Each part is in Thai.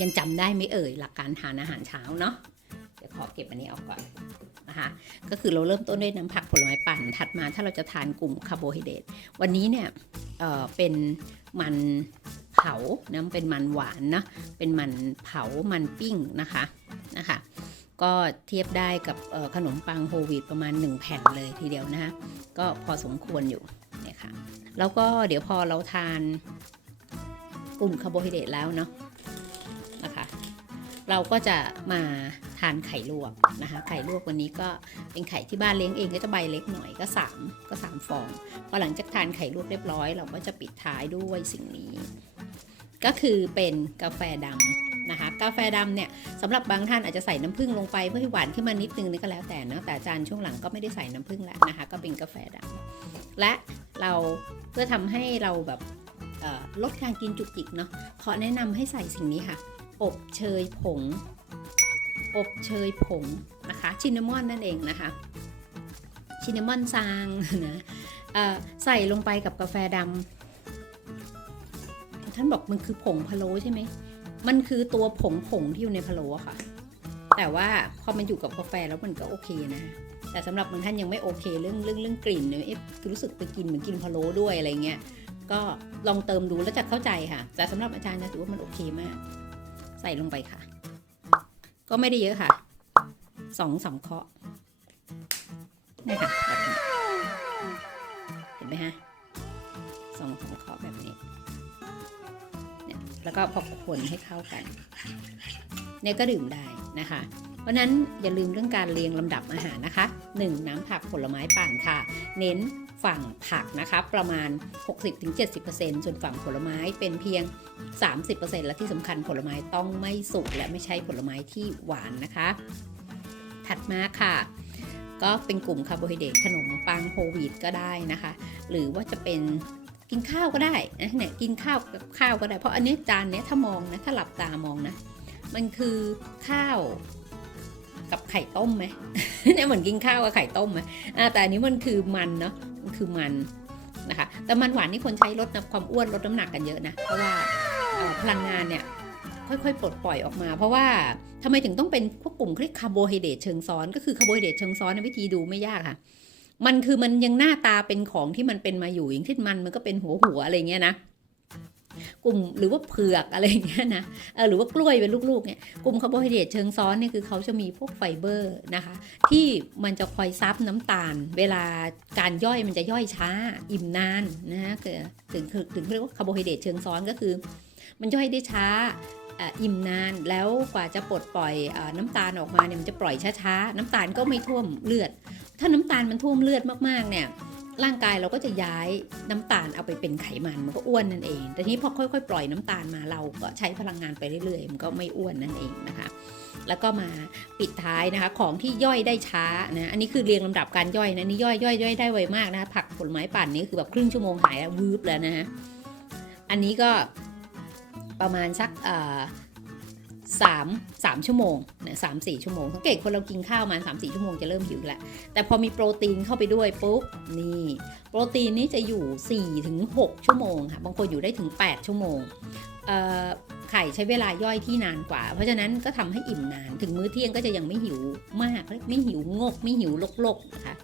ยังจำได้ไม่เอ่ยหลักการทานอาหารเช้าเนาะเดี๋ยวขอเก็บอันนี้ออกก่อนนะคะก็คือเราเริ่มต้นด้วยน้ำผักผลไม้ปั่นถัดมาถ้าเราจะทานกลุ่มคาร์โบไฮเดรตวันนี้เนี่ยเออเป็นมันเผานะเป็นมันหวานนะเป็นมันเผามันปิ้งนะคะนะคะก็เทียบได้กับขนมปังโฮลวีตประมาณ 1 แผ่นเลยทีเดียวนะคะก็พอสมควรอยู่เนี่ยค่ะแล้วก็เดี๋ยวพอเราทานกลุ่มคาร์โบไฮเดรตแล้วเนาะ เราก็จะมาทานไข่ลวกนะคะ ไข่ลวกวันนี้ก็เป็นไข่ที่บ้านเลี้ยงเองก็จะใบเล็กหน่อยก็ 3 ก็ 3 ฟอง พอหลังจากทานไข่ลวกเรียบร้อย เราก็จะปิดท้ายด้วยสิ่งนี้ ก็คือเป็นกาแฟดำนะคะ กาแฟดำเนี่ยสำหรับบางท่านอาจจะใส่น้ำผึ้งลงไปเพื่อให้หวานขึ้นมานิดนึงนี่ก็แล้วแต่นะแต่อาจารย์ช่วงหลังก็ไม่ได้ใส่น้ำผึ้งแล้วนะคะ ก็เป็นกาแฟดำและเราเพื่อทำให้เราแบบลดการกินจุกจิกเนาะขอแนะนำให้ใส่สิ่งนี้ค่ะ อบเชยผง อบเชยผงนะคะชินนามอนนั่นเองนะคะชินนามอนซางนะเอ่อใส่ลงไปกับกาแฟดำท่านบอกมันคือผงพะโล้ใช่ไหมมันคือตัวผงผงที่อยู่ในพะโล้ค่ะ แต่ว่าพอมันอยู่กับกาแฟแล้วมันก็โอเคนะแต่สำหรับบางท่านยังไม่โอเคเรื่องเรื่องเรื่องกลิ่นเนี่ยเอ๊ะรู้สึกไปกินเหมือนกินพะโล้ด้วยอะไรเงี้ยก็ลองเติมดูแล้วจะเข้าใจค่ะ แต่สำหรับอาจารย์จะถือว่ามันโอเคมาก ใส่ลงไปค่ะ ก็ไม่ได้เยอะค่ะสองสามเคาะนี่ค่ะแบบนี้เห็นไหมฮะสองสามเคาะแบบนี้เนี่ยแล้วก็พอคนให้เข้ากัน เนี่ยก็ดื่มได้นะคะ ราะนั้นอย่าลืมเรื่องการเรียงลำดับอาหารนะคะ 1. น้ำผักผลไม้ปั่นค่ะ เน้นฝั่งผักนะคะประมาณ 60-70%ส่วนฝั่งผลไม้เป็นเพียง 30%และที่สำคัญผลไม้ต้องไม่สุกและไม่ใช่ผลไม้ที่หวานนะคะ ถัดมาค่ะ ก็เป็นกลุ่มคาร์โบไฮเดรตขนมปังโฮลวีตก็ได้นะคะ หรือว่าจะเป็นกินข้าวก็ได้นะเนี่ยกินข้าวกับข้าวก็ได้ เพราะอันนี้จานเนี้ยถ้ามองนะถ้าหลับตามองนะ มันคือข้าว กับไข่ต้มไหมเนี่ยเหมือนกินข้าวกับไข่ต้มไหมแต่อันนี้มันคือมันเนาะมันคือมันนะคะ แต่มันหวานนี่คนใช้ลดน้ำความอ้วนลดน้ำหนักกันเยอะนะ เพราะว่าพลังงานเนี่ยค่อยๆ ปลดปล่อยออกมา เพราะว่าทำไมถึงต้องเป็นพวกกลุ่มคลิกคาร์โบไฮเดรตเชิงซ้อน ก็คือคาร์โบไฮเดรตเชิงซ้อนในวิธีดูไม่ยากค่ะ มันคือมันยังหน้าตาเป็นของที่มันเป็นมาอยู่อย่างที่มันมันก็เป็นหัวหัวๆอะไรเงี้ยนะ กลุ่มหรือว่าเผือกอะไรอย่างเงี้ยนะเออหรือว่ากล้วยเป็นลูกๆเนี่ยกลุ่มคาร์โบไฮเดรตเชิงซ้อนเนี่ยคือเขาจะมีพวกไฟเบอร์นะคะที่มันจะคอยซับน้ำตาล เวลาการย่อยมันจะย่อยช้าอิ่มนานนะฮะคือถึงถึงเรียกว่าคาร์โบไฮเดรตเชิงซ้อนก็คือ มันย่อยได้ช้าอิ่มนานแล้วกว่าจะปลดปล่อยอน้ำตาลออกมาเนี่ยมันจะปล่อยช้าๆน้ำตาลก็ไม่ท่วมเลือด ถ้าน้ำตาลมันท่วมเลือดมากๆเนี่ย ร่างกายเราก็จะย้ายน้ำตาลเอาไปเป็นไขมันมันก็อ้วนนั่นเอง แต่ทีนี้พอค่อยๆ ปล่อยน้ำตาลมาเราก็ใช้พลังงานไปเรื่อยๆ มันก็ไม่อ้วนนั่นเองนะคะ แล้วก็มาปิดท้ายนะคะของที่ย่อยได้ช้านะอันนี้คือเรียงลำดับการย่อยนะนี่ย่อยย่อยย่อยได้ไวมากนะคะผักผลไม้ปั่นนี่คือแบบครึ่งชั่วโมงหายแล้ววืบแล้วนะฮะอันนี้ก็ประมาณสักเอ่อ สามสามชั่วโมงนะสามสี่ชั่วโมงสังเกตคนเรากินข้าวมาสามสี่ชั่วโมงจะเริ่มหิวแล้วแต่พอมีโปรตีนเข้าไปด้วยปุ๊บนี่โปรตีนนี่จะอยู่4-6ถึง6ชั่วโมงค่ะบางคนอยู่ได้ถึง 8 ชั่วโมงไข่ใช้เวลาย่อยที่นานกว่า เพราะฉะนั้นก็ทำให้อิ่มนาน ถึงมื้อเที่ยงก็จะยังไม่หิวมาก ไม่หิวงก ไม่หิวลกๆนะคะ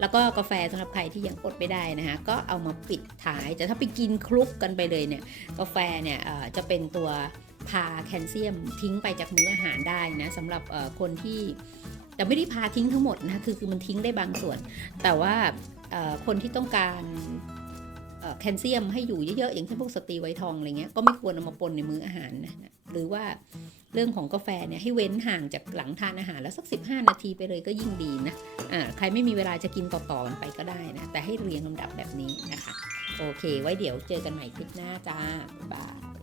แล้วก็กาแฟสำหรับใครที่ยังอดไม่ได้นะคะ ก็เอามาปิดท้าย แต่ถ้าไปกินคลุกกันไปเลยเนี่ย กาแฟเนี่ยจะเป็นตัว พาแคลเซียมทิ้งไปจากมื้ออาหารได้นะสำหรับคนที่แต่ไม่ได้พาทิ้งทั้งหมดนะคือคือมันทิ้งได้บางส่วน แต่ว่าคนที่ต้องการแคลเซียมให้อยู่เยอะๆ อย่างเช่นพวกสตรีไวท์ทองอะไรเงี้ยก็ไม่ควรเอามาปนในมื้ออาหารนะหรือว่าเรื่องของกาแฟเนี่ยให้เว้นห่างจากหลังทานอาหารแล้วสัก 15 นาทีไปเลยก็ยิ่งดีนะอ่าใครไม่มีเวลาจะกินต่อๆกันไปก็ได้นะ แต่ให้เรียงลำดับแบบนี้นะคะ โอเค ไว้เดี๋ยวเจอกันใหม่คลิปหน้าจ้าบ๊ายบาย